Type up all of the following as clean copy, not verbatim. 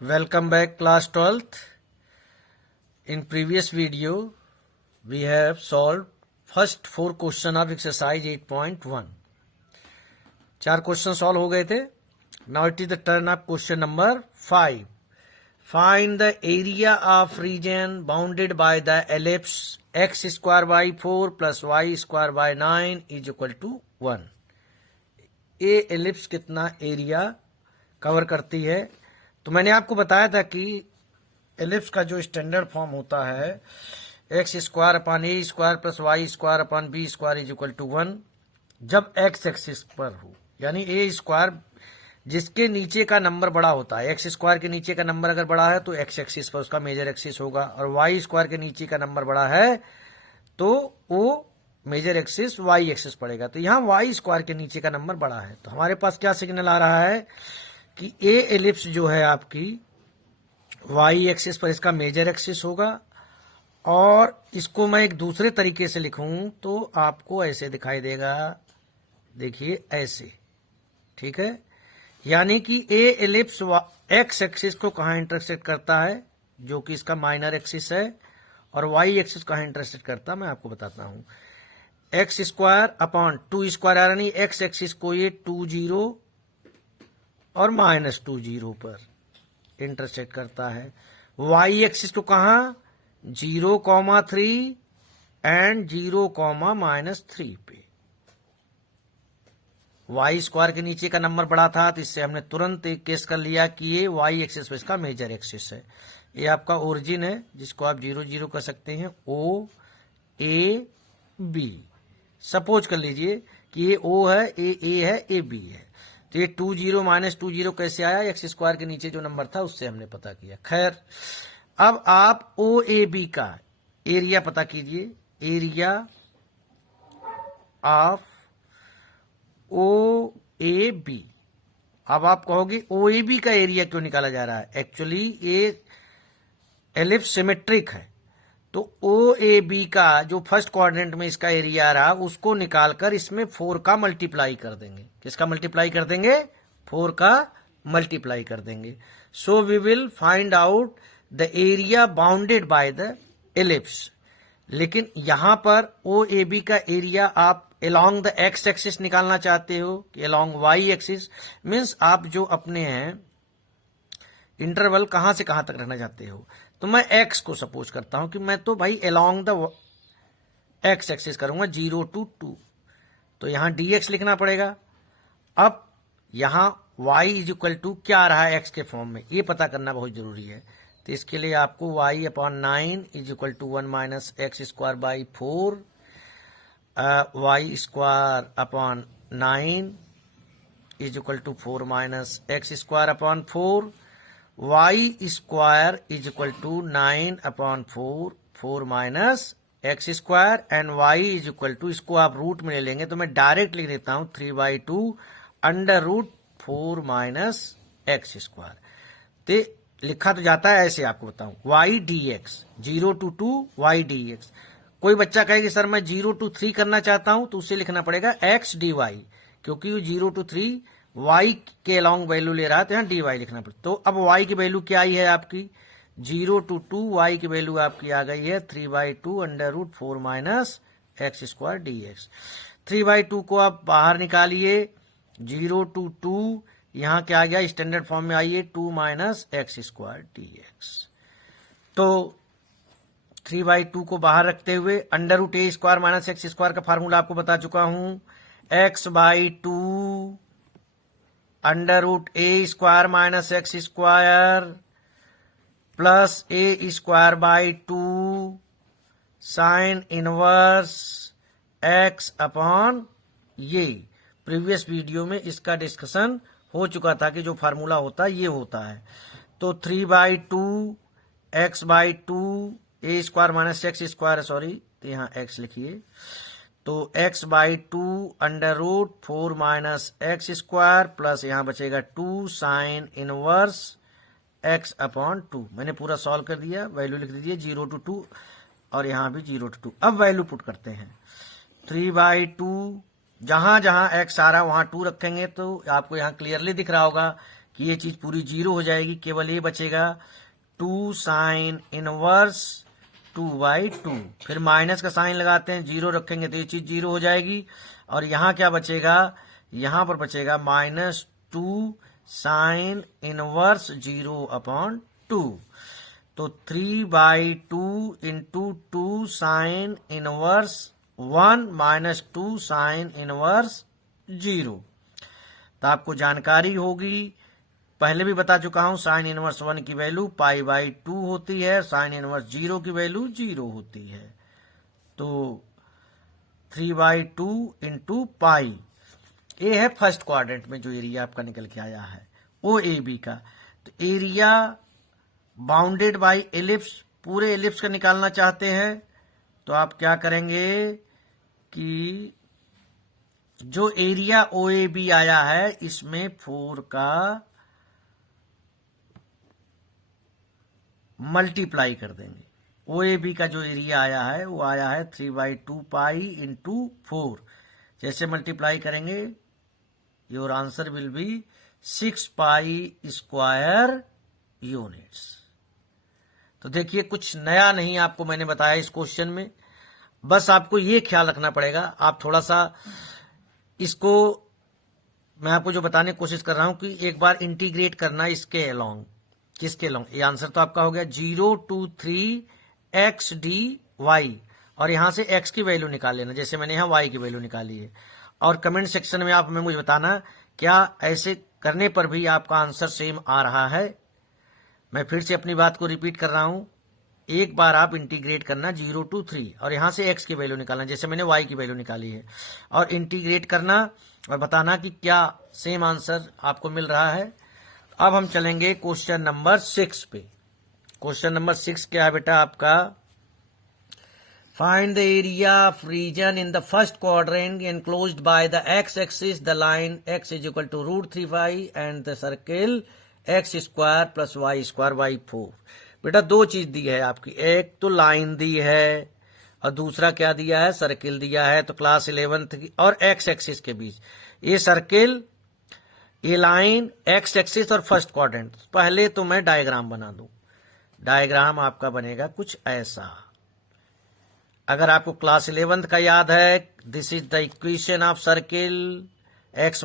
Welcome back, class 12th. In previous video, we have solved first 4 question of exercise 8.1. 4 question solve हो गए थे. Now it is the turn of question number 5. Find the area of region bounded by the ellipse x square by 4 plus y square by 9 is equal to 1. ये ellipse कितना area cover करती है. तो मैंने आपको बताया था कि एलिप्स का जो स्टैंडर्ड फॉर्म होता है X square upon A square plus Y square upon B square is equal to 1 जब एक्स एक्सिस पर हो, यानी ए स्क्वायर जिसके नीचे का नंबर बड़ा होता है. एक्स स्क्वायर के नीचे का नंबर अगर बड़ा है तो एक्स एक्सिस पर उसका मेजर एक्सिस होगा, और वाई स्क्वायर के नीचे का नंबर बड़ा है तो वो मेजर एक्सिस वाई एक्सिस पड़ेगा. तो यहां वाई स्क्वायर के नीचे का नंबर बड़ा है, तो हमारे पास क्या सिग्नल आ रहा है कि ए एलिप्स जो है आपकी वाई एक्सिस पर इसका मेजर एक्सिस होगा, और इसको मैं एक दूसरे तरीके से लिखूं तो आपको ऐसे दिखाई देगा. देखिए ऐसे, ठीक है. यानी कि ए एलिप्स एक्स एक्सिस को कहां इंटरसेक्ट करता है, जो कि इसका माइनर एक्सिस है, और वाई एक्सिस कहां इंटरसेक्ट करता है मैं आपको बताता हूं. एक्स स्क्वायर अपॉन 2 स्क्वायर, यानी एक्स एक्सिस को ये 2 0 और -2 0 पर इंटरसेक्ट करता है. वाई एक्सिस को कहां 0,3 एंड 0,-3 पे. वाई स्क्वायर के नीचे का नंबर बड़ा था तो इससे हमने तुरंत एक केस कर लिया कि ये वाई एक्सिस पे इसका मेजर एक्सिस है. ये आपका ओरिजिन है जिसको आप 0 0 कर सकते हैं. ओ ए बी, सपोज कर लीजिए कि ये ओ है, ए है, ए बी है. तो ये 2 0 -2 0 कैसे आया, एक्स स्क्वायर के नीचे जो नंबर था उससे हमने पता किया. खैर, अब आप ओ ए बी का एरिया पता कीजिए. Area of O A B. अब आप कहोगे ओ ए बी का एरिया क्यों निकाला जा रहा है. एक्चुअली ये एलिप्स सिमेट्रिक है, तो ओ ए बी का जो फर्स्ट क्वाड्रेंट में इसका एरिया रहा उसको निकालकर इसमें 4 का मल्टीप्लाई कर देंगे. किसका मल्टीप्लाई कर देंगे, 4 का मल्टीप्लाई कर देंगे. So we will find out the area bounded by the ellipse. लेकिन यहां पर ओ ए बी का एरिया आप अलोंग द एक्स एक्सिस निकालना चाहते हो कि अलोंग वाई एक्सिस, मीन्स आप जो अपने हैं इंटरवल कहां से कहां तक रहना चाहते हो. तो मैं एक्स को सपोज करता हूं कि मैं तो भाई अलोंग द एक्स एक्सिस करूंगा 0 to 2, तो यहां dx लिखना पड़ेगा. अब यहां y इज इक्वल टू क्या आ रहा है x के फॉर्म में, ये पता करना बहुत जरूरी है. तो इसके लिए आपको y upon 9 is equal to 1 minus x square by 4, Y square upon 9 is equal to 4 minus x square upon 4, Y square is equal to 9 upon 4 minus x square, and Y is equal to, इसको आप root में ले लेंगे तो मैं direct लिख देता हूं 3/2 under root 4 minus x square. तो लिखा तो जाता है ऐसे, आपको बताऊं Y D X 0 to 2 Y D X. कोई बच्चा कहेगा सर मैं 0 to 3 करना चाहता हूं, तो उसे लिखना पड़ेगा एक्स डी वाई, क्योंकि वो 0 to 3 y के अलोंग वैल्यू ले रहा है तो यहाँ dy लिखना पड़ता. तो अब y की वैल्यू क्या आई है आपकी 0 to 2, y की वैल्यू आपकी आ गई है 3/2 under root 4 minus x square D X. 3/2 को आप बाहर निकालिए, 0 to 2 यहाँ क्या आ गया स्टैंडर्ड फॉर्म में आइए 2 minus x square D X. तो 3/2 को बाहर रखते हुए under root A square minus x square का फार्मूला आपको बता चुका हूं. x/2 under root A square minus x square plus A square by 2 sine inverse X upon ये. प्रीवियस वीडियो में इसका डिस्कशन हो चुका था कि जो फार्मूला होता है ये होता है. तो 3/2 x/2 a square minus x square, sorry तो यहाँ x लिखिए, तो x/2 under root 4 minus x square plus यहां बचेगा 2 साइन इनवर्स x अपॉन 2. मैंने पूरा सॉल्व कर दिया, वैल्यू लिख दीजिए 0 to 2 और यहां भी 0 to 2. अब वैल्यू पुट करते हैं. 3/2 जहां जहां x आ रहा है वहां 2 रखेंगे, तो आपको यहां क्लियरली दिख रहा होगा कि ये चीज पूरी जीरो हो जाएगी, केवल ये बचेगा 2 साइन इनवर्स 2/2। फिर माइनस का साइन लगाते हैं, जीरो रखेंगे तो ये चीज जीरो हो जाएगी। और यहां क्या बचेगा, यहां पर बचेगा -2 साइन इनवर्स 0/2। तो 3/2 into 2 sine inverse 1 -2 sine inverse 0। तो आपको जानकारी होगी, पहले भी बता चुका हूं, साइन इनवर्स 1 की वैल्यू π/2 होती है, साइन इनवर्स 0 की वैल्यू 0 होती है। तो 3/2 इंटू पाई, ये है फर्स्ट क्वाड्रेंट में जो एरिया आपका निकल के आया है ओ ए बी का। तो एरिया बाउंडेड बाय एलिप्स, पूरे एलिप्स का निकालना चाहते हैं तो आप क्या करेंगे कि जो एरिया ओ ए बी आया है इसमें 4 का मल्टीप्लाई कर देंगे। ओ ए बी का जो एरिया आया है वो आया है 3/2 पाई इंटू 4। जैसे मल्टीप्लाई करेंगे your answer will be 6 pi square units. तो देखिए कुछ नया नहीं आपको मैंने बताया इस क्वेश्चन में, बस आपको ये ख्याल रखना पड़ेगा। आप थोड़ा सा इसको, मैं आपको जो बताने की कोशिश कर रहा हूं कि एक बार इंटीग्रेट करना इसके अलोंग, किसके अलोंग। ये आंसर तो आपका हो गया 0 to 3 x dy, और यहां से x की वैल्यू निकाल लेना, जैसे मैंने यहां y की वैल्यू निकाली है। और कमेंट सेक्शन में आप हमें मुझे बताना क्या ऐसे करने पर भी आपका आंसर सेम आ रहा है। मैं फिर से अपनी बात को रिपीट कर रहा हूं, एक बार आप इंटीग्रेट करना 0 to 3 और यहां से x की वैल्यू निकालना, जैसे मैंने y की वैल्यू निकाली है, और इंटीग्रेट करना और बताना कि क्या सेम आंसर आपको मिल रहा है। अब हम चलेंगे क्वेश्चन नंबर 6 पे। क्वेश्चन नंबर 6 क्या है बेटा आपका, find the area of region in the first quadrant enclosed by the x axis, the line x = √3y and the circle x² + y²/4। बेटा दो चीज दी है आपकी, एक तो लाइन दी है और दूसरा क्या दिया है, सर्किल दिया है। तो क्लास 11th की और x एक्सिस के बीच ये सर्किल, ये लाइन, x एक्सिस और फर्स्ट क्वाड्रेंट। पहले तो मैं डायग्राम बना दूं। डायग्राम आपका बनेगा कुछ ऐसा। अगर आपको क्लास 11th का याद है, this is the equation of circle x -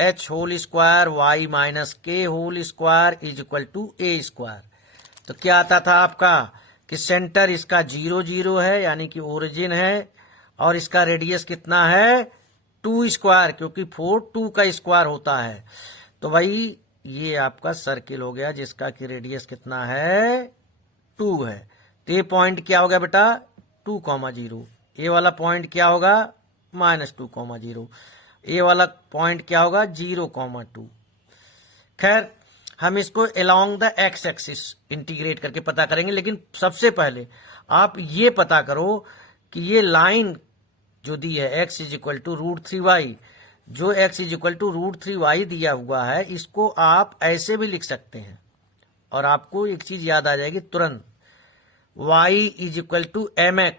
h whole square y - k whole square = a²। तो क्या आता था आपका कि सेंटर इसका 0 0 है, यानी कि ओरिजिन है, और इसका रेडियस कितना है 2², क्योंकि 4 2 का स्क्वायर होता है। तो भाई ये आपका सर्किल हो गया जिसका कि रेडियस कितना है 2 है। तो ये पॉइंट क्या हो गया बेटा 2,0। ये वाला पॉइंट क्या होगा -2,0। ये वाला पॉइंट क्या होगा 0,2। खैर हम इसको along the x axis integrate करके पता करेंगे, लेकिन सबसे पहले आप ये पता करो कि ये लाइन जो दी है x = √3y, जो x = √3y दिया हुआ है, इसको आप ऐसे भी लिख सकते हैं और आपको एक चीज याद आ जाएगी तुरंत, y = mx,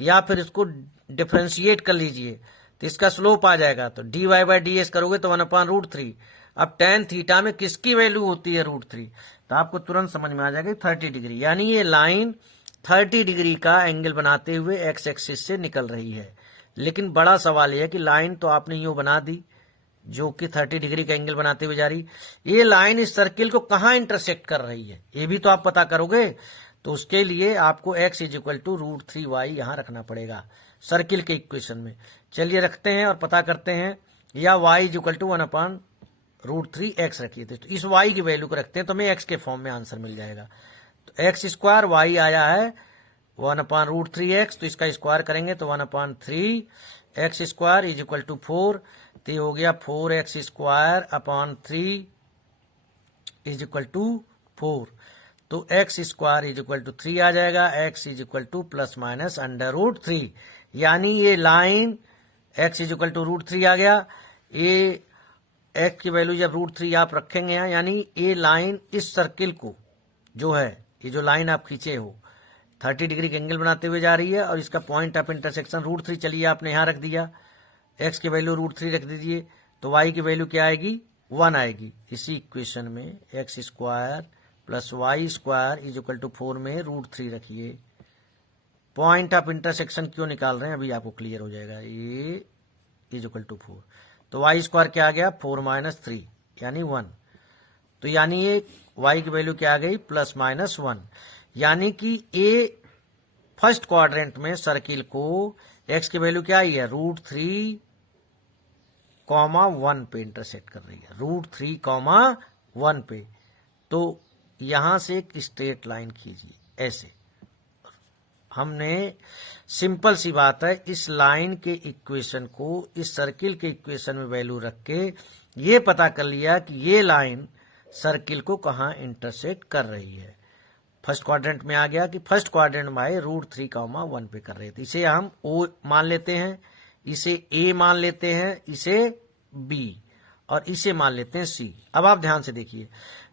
या फिर इसको डिफ्रेंशिएट कर लीजिए तो इसका स्लोप आ जाएगा। तो dy/ds करोगे तो 1/√3। अब tan थीटा में किसकी वैल्यू होती है √3, तो आपको तुरंत समझ में आ जाएगा 30 डिग्री, यानी ये लाइन 30 डिग्री का एंगल बनाते हुए x एक्सिस से निकल रही है। लेकिन बड़ा सवाल यह है कि लाइन तो आपने यूं बना दी जो कि 30 डिग्री का एंगल बनाते हुए जा रही, ये लाइन इस सर्किल को कहां इंटरसेक्ट कर रही है ये भी तो आप पता करोगे। तो उसके लिए आपको x = √3y यहां रखना पड़ेगा सर्किल के इक्वेशन में। चलिए रखते हैं और पता करते हैं, या y = 1/√3x रखिए थे, तो इस y की वैल्यू को रखते हैं तो हमें x के फॉर्म में आंसर मिल जाएगा। तो x² y आया है 1/√3x, तो इसका स्क्वायर करेंगे तो 1/3 x² = 4। तो ये हो गया 4x² /3 = 4। तो x² = 3 आ जाएगा, x = ±√3, यानी ये लाइन x = √3 आ गया। ये x की वैल्यू जब √3 आप रखेंगे यहाँ, यानी ये लाइन इस सर्किल को जो है, ये जो लाइन आप खींचे हो 30 डिग्री का एंगल बनाते हुए जा रही है, और इसका पॉइंट ऑफ इंटरसेक्शन √3, चलिए आपने यहाँ रख दिया, x की वैल्यू √3 रख दीजिए, तो y की वैल्यू क्या आएगी 1 आएगी। इसी इक्वेशन में X square plus Y square is equal to 4 में √3 रखिए। पॉइंट ऑफ इंटरसेक्शन क्यों निकाल रहे हैं अभी आपको क्लियर हो जाएगा। ये इज इक्वल टू 4, तो वाई स्क्वायर क्या आ गया 4 - 3 यानी 1। तो यानी ये y की वैल्यू क्या आ गई +-1, यानी कि ए फर्स्ट क्वाड्रेंट में सर्किल को x की वैल्यू क्या आई है √3, 1 पे इंटरसेक्ट कर रही है, √3, 1 पे। तो यहां से एक स्ट्रेट लाइन खींचिए ऐसे। हमने सिंपल सी बात है, इस लाइन के इक्वेशन को इस सर्किल के इक्वेशन में वैल्यू रख के ये पता कर लिया कि ये लाइन सर्किल को कहाँ इंटरसेक्ट कर रही है। फर्स्ट क्वाड्रेंट में आ गया कि फर्स्ट क्वाड्रेंट में आए √3, 1 पे कर रहे थे। इसे हम O मान लेते हैं, इसे A मान लेते हैं, इसे B और इसे मान लेते हैं C। अब आप ध्यान से देखिए,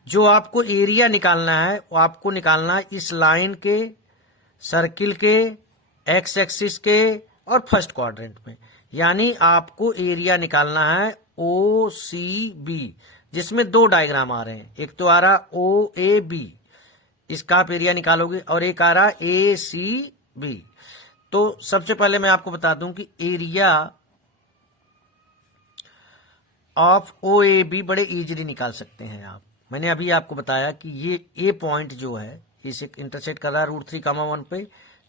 जो आपको एरिया निकालना है वो आपको निकालना है इस लाइन के, सर्किल के, एक्स एक्सिस के और फर्स्ट क्वाड्रेंट में। यानी आपको एरिया निकालना है OCB, जिसमें दो डायग्राम आ रहे हैं। एक तो आ रहा OAB, इसका आप एरिया निकालोगे, और एक आ रहा ACB। तो सबसे पहले मैं आपको बता दूं कि एरिया ऑफ OAB बड़े इजीली निकाल सकते हैं आप। मैंने अभी आपको बताया कि ये ए पॉइंट जो है इसे इंटरसेक्ट कर रहा है √3, 1 पे।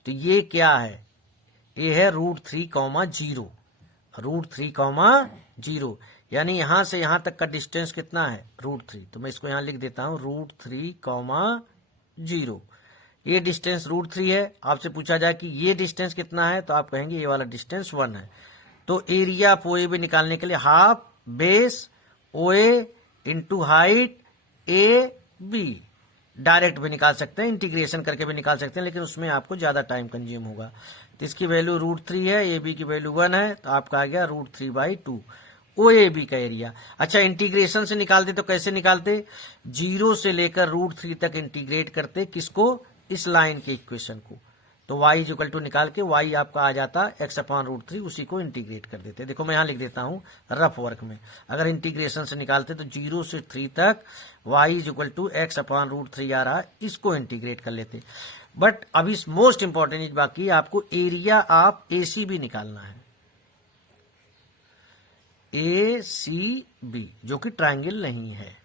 तो ये क्या है, ये है √3, 0, √3, 0। यानी यहां से यहां तक का डिस्टेंस कितना है √3। तो मैं इसको यहां लिख देता हूं √3, 0। ये डिस्टेंस √3 है। आपसे पूछा जाए कि ये डिस्टेंस कितना है, तो आप कहेंगे ये वाला डिस्टेंस 1 है। तो एरिया ऑफ OAB निकालने के लिए half base OA into height AB, direct भी निकाल सकते हैं, इंटीग्रेशन करके भी निकाल सकते हैं, लेकिन उसमें आपको ज्यादा टाइम कंज्यूम होगा। तो इसकी वैल्यू √3 है, AB की वैल्यू 1 है, तो आपका आ गया √3/2 OAB का एरिया। अच्छा, इंटीग्रेशन से निकालते तो कैसे निकालते, 0 से लेकर √3 तक इंटीग्रेट करते, किसको, इस लाइन के इक्वेशन को। तो y इक्वल टू निकाल के y आपका आ जाता x/√3, उसी को इंटीग्रेट कर देते। देखो मैं यहां लिख देता हूं रफ वर्क में, अगर इंटीग्रेशन से निकालते तो 0 से 3 तक y इक्वल टू x/√3 आ रहा, इसको इंटीग्रेट कर लेते। बट अभी मोस्ट इंपॉर्टेंट चीज बाकी, आपको एरिया ऑफ ACB निकालना है, ACB जो कि ट्राइंगल नहीं है।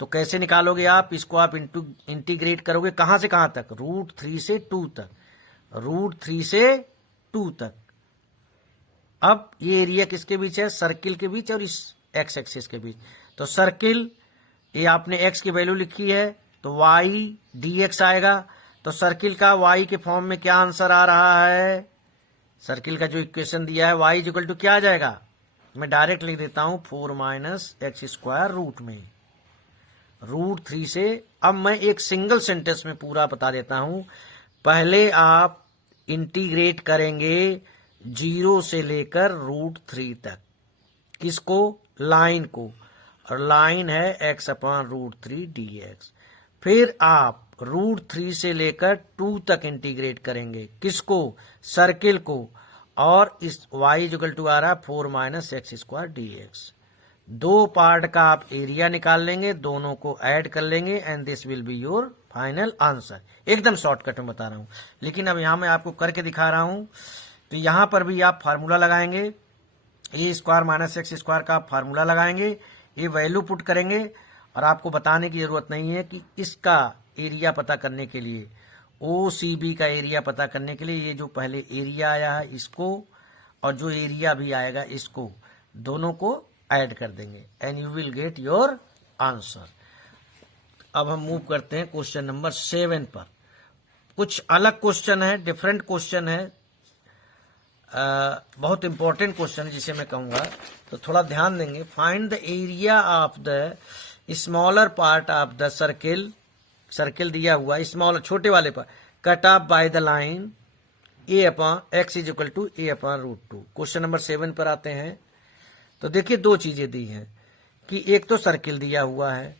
तो कैसे निकालोगे आप इसको, आप इंटीग्रेट करोगे कहां से कहां तक, √3 से 2 तक, √3 से 2 तक। अब ये एरिया किसके बीच है, सर्किल के बीच और इस एक्स एक्सिस के बीच। तो सर्किल, ये आपने एक्स की वैल्यू लिखी है, तो y dx आएगा। तो सर्किल का y के फॉर्म में क्या आंसर आ रहा है, सर्किल का जो इक्वेशन दिया है y इक्वल टू क्या आ जाएगा, मैं डायरेक्ट लिख देता हूं 4 - x² रूट में √3 से। अब मैं एक सिंगल सेंटेंस में पूरा बता देता हूं। पहले आप इंटीग्रेट करेंगे 0 से लेकर √3 तक, किसको, लाइन को, और लाइन है x/√3 dx। फिर आप √3 से लेकर 2 तक इंटीग्रेट करेंगे, किसको, सर्किल को, और इस y इक्वल टू आ रहा 4 - x² dx। दो पार्ट का आप एरिया निकाल लेंगे, दोनों को ऐड कर लेंगे, and this will be your final answer. एकदम शॉर्टकट में बता रहा हूं, लेकिन अब यहां मैं आपको करके दिखा रहा हूं। तो यहां पर भी आप फार्मूला लगाएंगे, a² - x² का आप फार्मूला लगाएंगे, ये वैल्यू पुट करेंगे, और आपको बताने की जरूरत नहीं है कि इसका एरिया पता करने के लिए, OCB का एरिया पता करने के लिए, ये जो पहले एरिया आया है इसको और जो एरिया भी आएगा इसको, दोनों को ऐड कर देंगे, and you will get your answer. अब हम मूव करते हैं क्वेश्चन नंबर 7 पर। कुछ अलग क्वेश्चन है, डिफरेंट क्वेश्चन है, बहुत इंपॉर्टेंट क्वेश्चन है जिसे मैं कहूंगा, तो थोड़ा ध्यान देंगे। Find the area of the smaller part of the circle, circle दिया हुआ स्मॉलर छोटे वाले पर, cut off by the line x equal to a/√2। Question number 7 पर आते हैं। तो देखिए दो चीजें दी हैं कि एक तो सर्किल दिया हुआ है,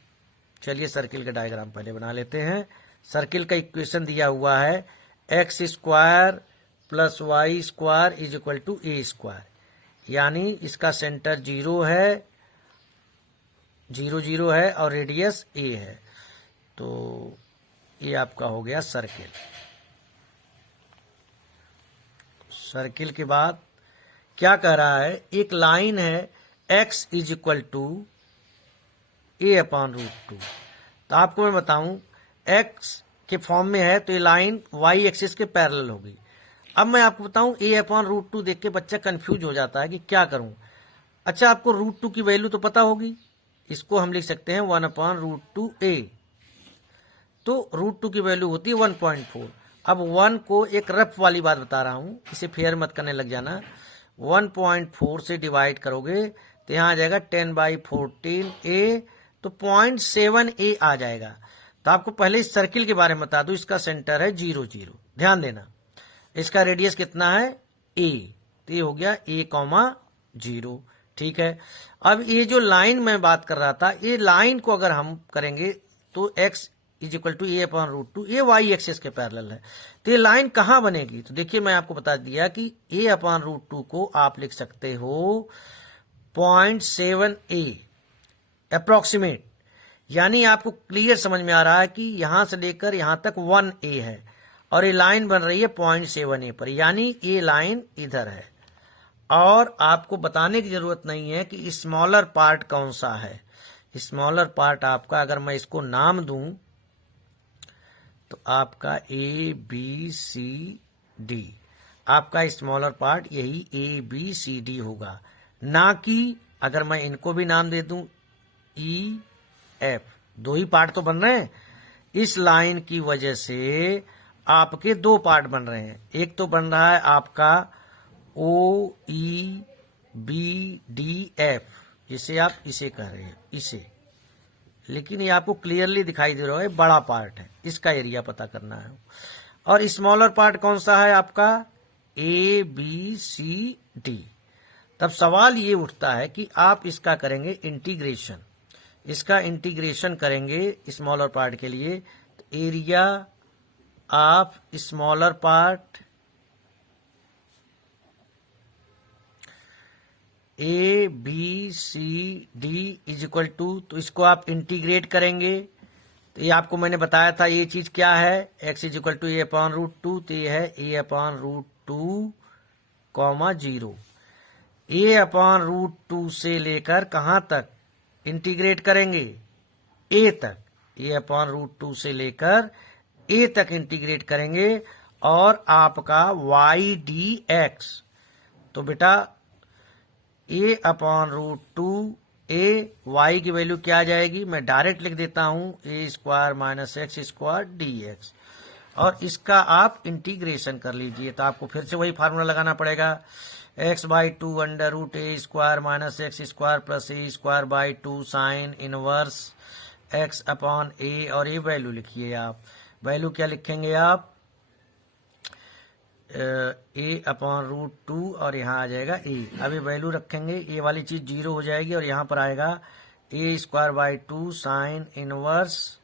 चलिए सर्किल का डायग्राम पहले बना लेते हैं। सर्किल का इक्वेशन दिया हुआ है x² + y² is equal to a², यानी इसका सेंटर 0 है 0 0 है और रेडियस a है, तो ये आपका हो गया सर्किल। सर्किल के बाद क्या कह रहा है, एक लाइन है x is equal to a/√2। तो आपको मैं बताऊं x के फॉर्म में है तो ये लाइन y एक्सिस के पैरेलल होगी। अब मैं आपको बताऊं a/√2 देख के बच्चा कंफ्यूज हो जाता है कि क्या करूं। अच्छा, आपको √2 की वैल्यू तो पता होगी, इसको हम लिख सकते हैं 1/√2a। तो √2 की वैल्यू होती है 1.4। अब 1 को एक रफ वाली बात बता रहा हूं, इसे फेयर मत करने लग जाना। 1.4 से डिवाइड करोगे तो यहां आ जाएगा 10/14a, तो 0.7a आ जाएगा। तो आपको पहले इस सर्किल के बारे में बता दूं, इसका सेंटर है 0 0। ध्यान देना, इसका रेडियस कितना है a, तो ये हो गया a,0। ठीक है। अब ये जो लाइन में बात कर रहा था, ये लाइन को अगर हम करेंगे तो x is equal to a/√2, ये y एक्सिस के पैरेलल है। तो ये लाइन कहां बनेगी, तो देखिए मैं आपको बता दिया कि a/√2 को आप लिख सकते हो 0.7a अप्रोक्सीमेट, यानी आपको क्लियर समझ में आ रहा है कि यहां से लेकर यहां तक 1a है और ये लाइन बन रही है 0.7a पर, यानी ये लाइन इधर है। और आपको बताने की जरूरत नहीं है कि स्मॉलर पार्ट कौन सा है। स्मॉलर पार्ट आपका, अगर मैं इसको नाम दूं तो आपका ABCD, आपका स्मॉलर पार्ट यही ABCD होगा, ना कि अगर मैं इनको भी नाम दे दूं EF। दो ही पार्ट तो बन रहे हैं, इस लाइन की वजह से आपके दो पार्ट बन रहे हैं। एक तो बन रहा है आपका OEBDF, जिसे आप इसे कह रहे हैं, इसे, लेकिन ये आपको क्लियरली दिखाई दे रहा है बड़ा पार्ट है, इसका एरिया पता करना है। और स्मॉलर पार्ट कौन सा है आपका ABCD। तब सवाल ये उठता है कि आप इसका करेंगे इंटीग्रेशन, इसका इंटीग्रेशन करेंगे स्मॉलर पार्ट के लिए, तो area of smaller part ABCD is equal to, तो इसको आप इंटीग्रेट करेंगे तो ये आपको मैंने बताया था ये चीज क्या है, x is equal to a/√2, तो ये है a/√2, 0। a/√2 से लेकर कहां तक इंटीग्रेट करेंगे, a तक। a/√2 से लेकर a तक इंटीग्रेट करेंगे और आपका y/dx, तो बेटा a/√2 y की वैल्यू क्या आ जाएगी, मैं डायरेक्ट लिख देता हूं a² - x² dx, और इसका आप इंटीग्रेशन कर लीजिए। तो आपको फिर से वही फार्मूला लगाना पड़ेगा, x/2 √a² - x² plus a² sine inverse x/a, और ये वैल्यू लिखिए आप। वैल्यू क्या लिखेंगे आप, a/√2 और यहाँ आ जाएगा a। अब ये वैल्यू रखेंगे, ये वाली चीज 0 हो जाएगी और यहाँ पर आएगा a²/2 sine inverse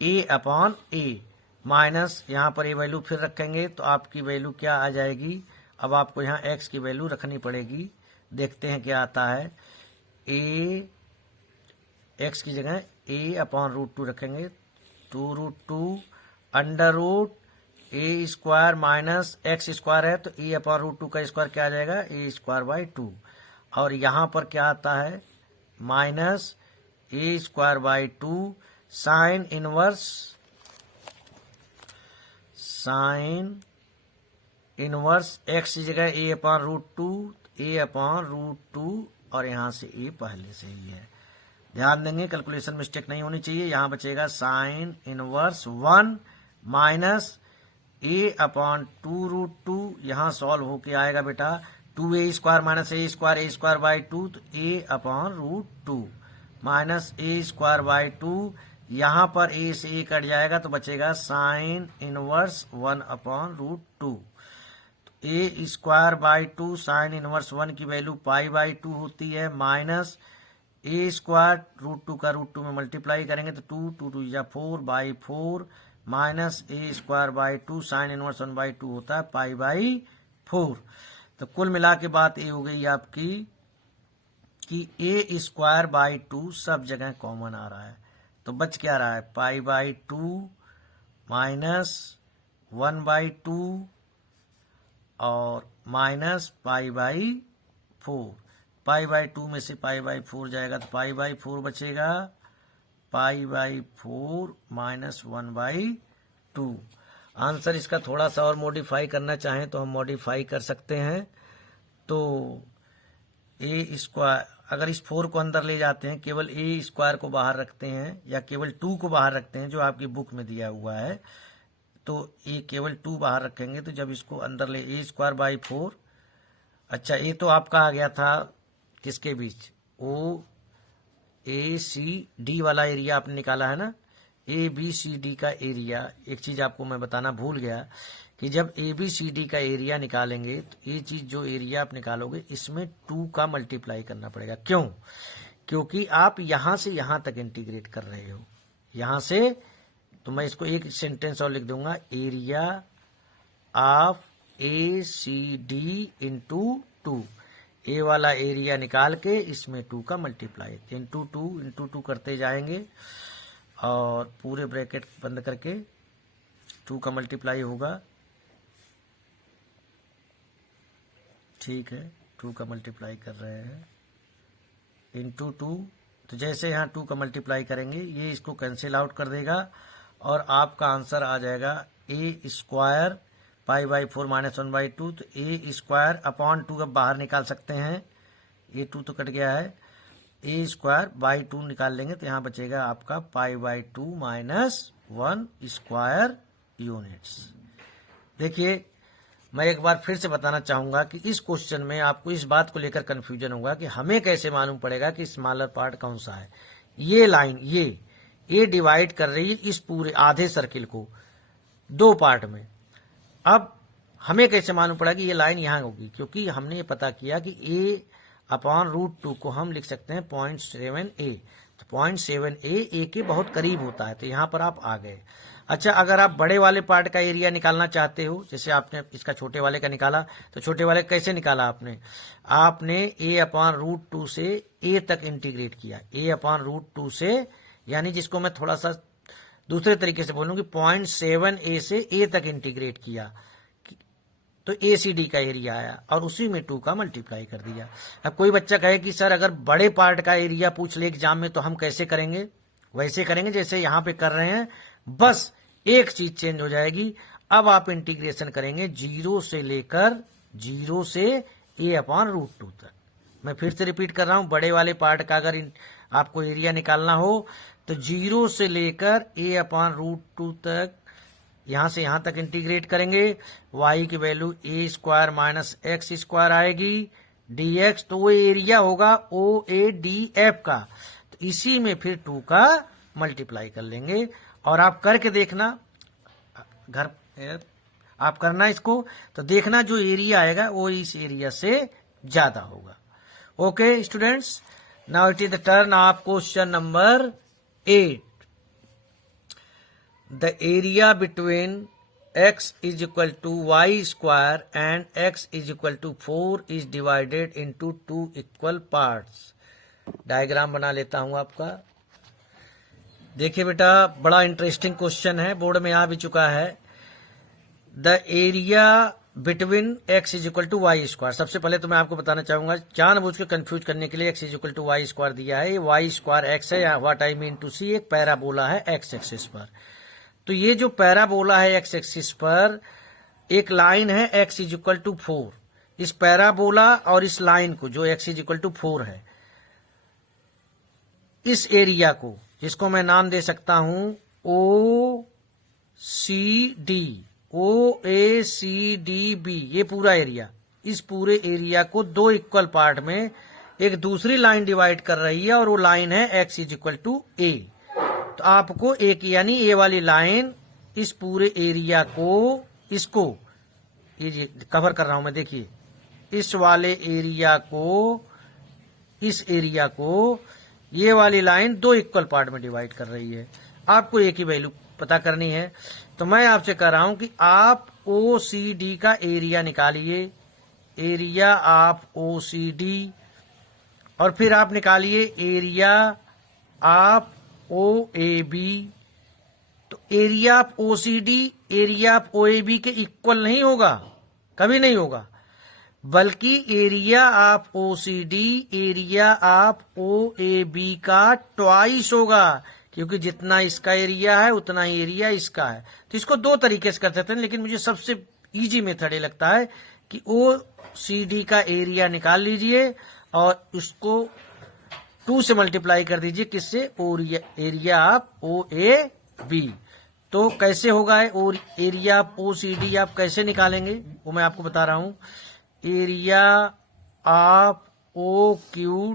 a/a minus, यहाँ पर ये वैल्यू फिर रखेंगे तो आपकी वैल्यू क्या आ जाएगी। अब आपको यहाँ x की वैल्यू रखनी पड़ेगी, देखते हैं क्या आता है। x की जगह a/√2 रखेंगे, 2√2 under root a² minus x² है, तो a/√2 का स्क्वायर क्या आ जाएगा, a²/2, और यहां पर क्या आता है minus a²/2 sine inverse x की जगह a/√2 और यहां से a पहले से ही है। ध्यान देंगे कैलकुलेशन मिस्टेक नहीं होनी चाहिए। यहां बचेगा साइन इनवर्स 1 माइनस a/2√2, यहां सॉल्व होके आएगा बेटा 2a² माइनस a²/2, तो a/√2 माइनस a²/2, यहां पर a से a कट जाएगा तो बचेगा sine inverse 1/√2। a²/2 sine inverse 1 की वैल्यू π/2 होती है, माइनस a²√2 का √2 में मल्टीप्लाई करेंगे तो 2 2 या 4/4 माइनस a²/2 साइन इनवर्स 1/2 होता है π/4। तो कुल मिला के बात ये हो गई आपकी कि ए स्क्वायर बाई 2 सब जगह कॉमन आ रहा है, तो बच क्या रहा है, पाई बाई 2 माइनस 1/2 और minus pi by 4। Pi by 2 में से पाई बाई 4 जाएगा तो पाई बाई 4 बचेगा, पाई बाई 4 माइनस 1/2। आंसर इसका थोड़ा सा और मॉडिफाई करना चाहें तो हम मॉडिफाई कर सकते हैं। तो ए स्क्वायर, अगर इस 4 को अंदर ले जाते हैं, केवल ए स्क्वायर को बाहर रखते हैं या केवल 2 को बाहर रखते हैं जो आपकी बुक में दिया हुआ है, तो ए केवल 2 बाहर रखेंगे तो जब इसको अंदर ले ए स्क्वायर बाई 4, अच्छा ये तो आपका आ गया था किसके बीच, ओ ए सी डी वाला एरिया आपने निकाला है ना, ए बी सी डी का एरिया। एक चीज आपको मैं बताना भूल गया कि जब ए बी सी डी का एरिया निकालेंगे तो ये चीज जो एरिया आप निकालोगे इसमें 2 का मल्टीप्लाई करना पड़ेगा। क्यों? क्योंकि आप यहां से यहां तक इंटीग्रेट कर रहे हो, यहां से, तो मैं इसको एक सेंटेंस और लिख दूंगा, area of A C D into 2। A वाला एरिया निकाल के इसमें 2 का मल्टीप्लाई इंटू 2 करते जाएंगे और पूरे ब्रैकेट बंद करके 2 का मल्टीप्लाई होगा, ठीक है, 2 का मल्टीप्लाई कर रहे हैं इंटू 2। तो जैसे यहाँ 2 का मल्टीप्लाई करेंगे ये इसको कैंसिल आउट कर देगा और आपका आंसर आ जाएगा ए स्क्वायर पाई बाई 4 माइनस 1/2। तो ए स्क्वायर अपॉन 2 अब बाहर निकाल सकते हैं, ये 2 तो कट गया है, ए स्क्वायर बाई 2 निकाल लेंगे तो यहाँ बचेगा आपका pi by 2 minus 1 square units. देखिए मैं एक बार फिर से बताना चाहूंगा कि इस क्वेश्चन में आपको इस बात को लेकर कंफ्यूजन होगा कि हमें कैसे मालूम पड़ेगा कि स्मॉलर पार्ट कौन सा है। ये लाइन ये डिवाइड कर रही है इस पूरे आधे सर्किल को 2 पार्ट में। अब हमें कैसे मालूम पड़ा कि ये लाइन यहां होगी, क्योंकि हमने ये पता किया कि ए अपॉन √2 को हम लिख सकते हैं 0.7a, तो 0.7a ए के बहुत करीब होता है, तो यहां पर आप आ गए। अच्छा, अगर आप बड़े वाले पार्ट का एरिया निकालना चाहते हो, जैसे आपने इसका छोटे वाले का निकाला, तो छोटे वाले कैसे निकाला आपने ए अपॉन √2 से ए तक इंटीग्रेट किया, ए अपॉन √2 से, यानी जिसको मैं थोड़ा सा दूसरे तरीके से बोलूं कि 0.7a से ए तक इंटीग्रेट किया तो ए सी डी का एरिया आया और उसी में 2 का मल्टीप्लाई कर दिया। अब कोई बच्चा कहे कि सर अगर बड़े पार्ट का एरिया पूछ ले एग्जाम में तो हम कैसे करेंगे? वैसे करेंगे जैसे यहां पे कर रहे हैं, बस एक चीज चेंज हो जाएगी। अब आप इंटीग्रेशन करेंगे 0 से ए अपॉन √2 तक। मैं फिर से रिपीट कर रहा हूं, बड़े वाले पार्ट का अगर आपको एरिया निकालना हो तो 0 से लेकर ए अपॉन √2 तक, यहां से यहां तक इंटीग्रेट करेंगे। y की वैल्यू ए स्क्वायर माइनस एक्स स्क्वायर आएगी dx, तो वो एरिया होगा OADF का, तो इसी में फिर 2 का मल्टीप्लाई कर लेंगे। और आप करके देखना, घर आप करना इसको, तो देखना जो एरिया आएगा वो इस एरिया से ज्यादा होगा। Okay students, now it is the turn off question number 8। The area between x is equal to y square and x is equal to 4 is divided into 2 equal parts। Diagram बना लेता हूं आपका। देखिए बेटा, बड़ा इंटरेस्टिंग क्वेश्चन है, board में आ भी चुका है। The area between x is equal to Y square. सबसे पहले तो मैं आपको बताना चाहूंगा, जानबूझ के कंफ्यूज करने के लिए x is equal to Y square दिया है। वाई स्क्वायर x है, या what I mean to see, एक पैराबोला है x एक्सिस पर। तो ये जो पैराबोला है x एक्सिस पर, एक लाइन है x इज इक्वल टू 4। इस पैराबोला और इस लाइन को जो x इज इक्वल टू 4 है, इस एरिया को, जिसको मैं नाम दे सकता हूं OACD, ये पूरा एरिया, इस पूरे एरिया को 2 इक्वल पार्ट में एक दूसरी लाइन डिवाइड कर रही है और वो लाइन है x is equal to a। तो आपको एक, यानी ये वाली लाइन इस पूरे एरिया को, इसको ये कवर कर रहा हूं मैं, देखिए इस वाले एरिया को, इस एरिया को ये वाली लाइन 2 इक्वल पार्ट में डिवाइड कर रही है। आपको एक ही वैल्यू पता करनी है, तो मैं आपसे कह रहा हूं कि आप OCD का एरिया निकालिए, एरिया ऑफ OCD, और फिर आप निकालिए area of O A B. तो area of O C D area of O A B के इक्वल नहीं होगा, कभी नहीं होगा, बल्कि area of O C D area of O A B का ट्वाइस होगा, क्योंकि जितना इसका एरिया है उतना ही एरिया इसका है। तो इसको दो तरीके से कर सकते हैं, लेकिन मुझे सबसे इजी मेथड ये लगता है कि ओ सी डी का एरिया निकाल लीजिए और उसको 2 से मल्टीप्लाई कर दीजिए, किससे, area of O A B. तो कैसे होगा area of O C D आप कैसे निकालेंगे वो मैं आपको बता रहा हूं। Area of O Q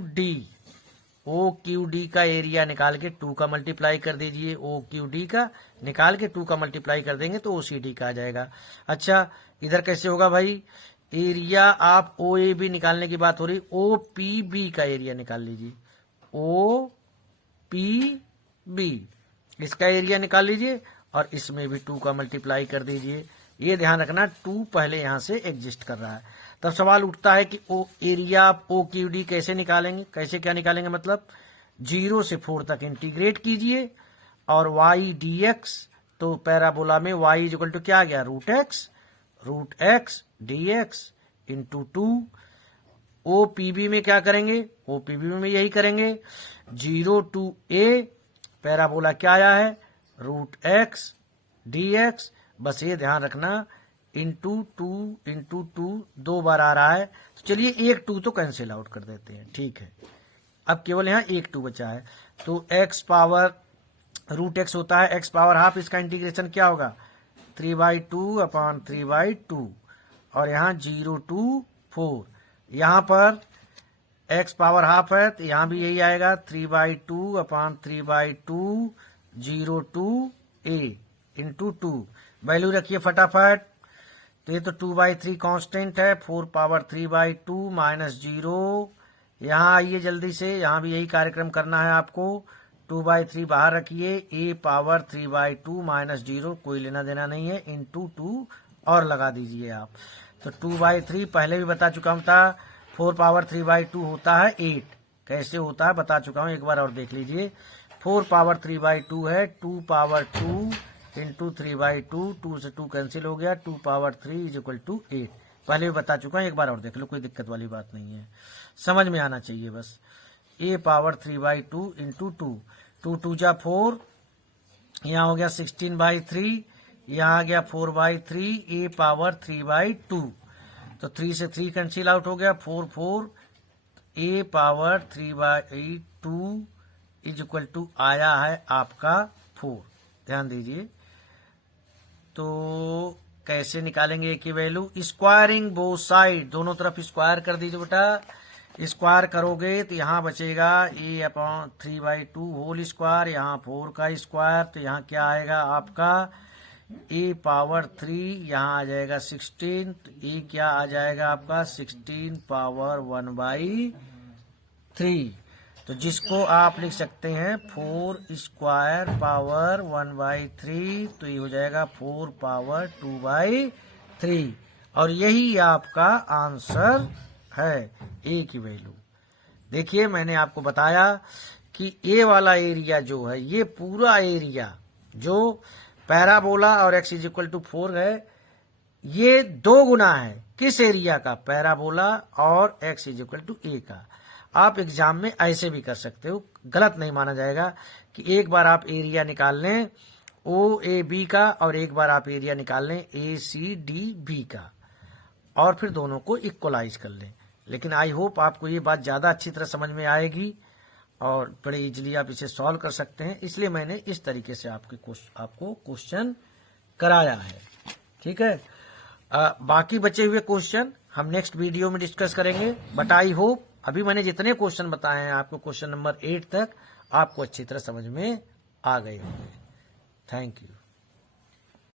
D का एरिया निकाल के 2 का मल्टीप्लाई कर दीजिए, ओ क्यू डी का निकाल के 2 का मल्टीप्लाई कर देंगे तो ओ सी डी का आ जाएगा। अच्छा, इधर कैसे होगा भाई, area of O A B निकालने की बात हो रही, ओ पी बी का एरिया निकाल लीजिए, ओ पी बी इसका एरिया निकाल लीजिए और इसमें भी 2 का मल्टीप्लाई कर दीजिए। ये ध्यान रखना 2 पहले यहां से एग्जिस्ट कर रहा है। तब सवाल उठता है कि area of O Q D कैसे निकालेंगे, कैसे क्या निकालेंगे, मतलब 0 से 4 तक इंटीग्रेट कीजिए और y dx, तो पैराबोला में y इक्वल टू क्या आ गया, root X dx into 2। O P B में क्या करेंगे, ओ पी बी में यही करेंगे, 0 to a पैराबोला क्या आया है, रूट एक्स dx, बस ये ध्यान रखना इंटू 2 2 बार आ रहा है। तो चलिए एक 2 तो कैंसिल आउट कर देते हैं, ठीक है। अब केवल यहाँ एक 2 बचा है, तो x पावर रूट एक्स होता है x पावर हाफ, इसका इंटीग्रेशन क्या होगा, 3/2 अपॉन 3/2 और यहाँ 0 to 4। यहाँ पर x पावर हाफ है तो यहाँ भी यही आएगा, 3/2 upon 3/2 0 to a into 2। Value रखिए फटाफट, तो ये तो 2/3 कांस्टेंट है, 4 पावर 3/2 माइनस 0। यहाँ आइए जल्दी से, यहाँ भी यही कार्यक्रम करना है आपको, 2/3 बाहर रखिए, a पावर 3/2 माइनस 0 कोई लेना देना नहीं है, इंटू 2 और लगा दीजिए आप। तो 2/3 पहले भी बता चुका हूं था, 4 पावर 3/2 होता है 8, कैसे होता है बता चुका हूं, एक बार और देख लीजिए। 4 पावर 3/2 है, 2 पावर 2 इंटू 3/2, 2 से 2 कैंसिल हो गया, 2 पावर 3 इज इक्वल टू 8। पहले भी बता चुका हूं, एक बार और देख लो, कोई दिक्कत वाली बात नहीं है, समझ में आना चाहिए बस। a पावर 3/2 इंटू 2 2 जा 4, यहाँ हो गया 16/3, यहाँ आ गया 4/3, a पावर 3/2, तो 3 से 3 कैंसिल आउट हो गया, 4 4, a power 3/2 is equal to आया है आपका 4। ध्यान दीजिए, तो कैसे निकालेंगे ए की वैल्यू, स्क्वायरिंग बोथ साइड, दोनों तरफ स्क्वायर कर दीजिए बेटा। स्क्वायर करोगे तो यहाँ बचेगा a अपॉन 3/2 होल स्क्वायर, यहाँ 4 का स्क्वायर, तो यहाँ क्या आएगा आपका a पावर 3, यहाँ आ जाएगा 16, तो a क्या आ जाएगा आपका 16 पावर 1/3। तो जिसको आप लिख सकते हैं 4 स्क्वायर पावर 1/3, तो ये हो जाएगा 4 पावर 2/3, और यही आपका आंसर है ए की वैल्यू। देखिए मैंने आपको बताया कि ए वाला एरिया जो है, ये पूरा एरिया जो पैराबोला और x इज इक्वल टू 4 है, ये 2 गुना है किस एरिया का, पैराबोला और x is equal to a का। आप एग्जाम में ऐसे भी कर सकते हो, गलत नहीं माना जाएगा कि एक बार आप एरिया निकाल लें ओ ए बी का और एक बार आप एरिया निकाल लें ए सी डी बी का, और फिर दोनों को इक्वलाइज कर लें। लेकिन आई होप आपको ये बात ज़्यादा अच्छी तरह समझ में आएगी और बड़े इजीली आप इसे सॉल्व कर सकते हैं, इसलिए मैंने इस तरीके से आपको क्वेश्चन कराया है, ठीक है। बाकी बचे हुए क्वेश्चन हम नेक्स्ट वीडियो में डिस्कस करेंगे, बट आई होप अभी मैंने जितने क्वेश्चन बताए हैं आपको क्वेश्चन नंबर 8 तक आपको अच्छी तरह समझ में आ गए होंगे। Thank you.